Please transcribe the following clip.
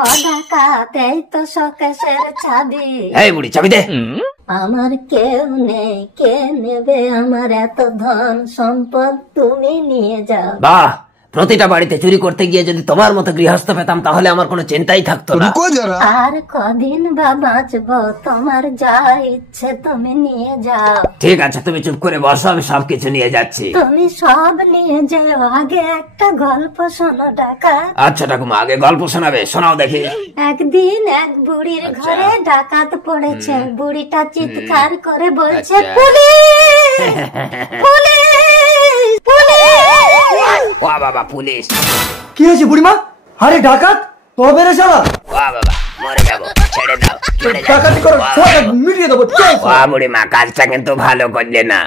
ও ডাকাত, এই তো শোকেশের চাবি। এই বুড়ি চাবি দে। আমার কেউ নেই, কে নেবে আমার এত ধন সম্পদ, তুমি নিয়ে যাও। বাহ, প্রতিটা বাড়িতে চুরি করতে গিয়ে যদি তোমার মতো গৃহস্থ পেতাম তাহলে আমার কোনো চিন্তাই থাকতো না। আর কদিন বা বাঁচবো, তোমার যা ইচ্ছে তুমি নিয়ে যাও। ঠিক আছে, তুমি চুপ করে বসো, আমি সবকিছু নিয়ে যাচ্ছি। তুমি সব নিয়ে যাও, আগে একটা গল্প শোনো ডাকাত। আচ্ছা ঠাকুমা, আগে গল্প শোনাবে, শোনাও দেখি। একদিন এক বুড়ির ঘরে ডাকাত পড়েছে। বুড়িটা চিৎকার করে বলছে, পুলিশ পুলিশ পুলিশ। ওয়া বাবা, পুলিশ! কি হয়েছে বুড়িমা? আরে ডাকাত, তবে রে শালা। ওয়া বাবা, মরে যাবো, ছেড়ে দাও, ছেড়ে দাও। ডাকাতি করো, সব মিলিয়ে দেবো। ওয়া বুড়িমা, কাজটা কিন্তু ভালো করলে না।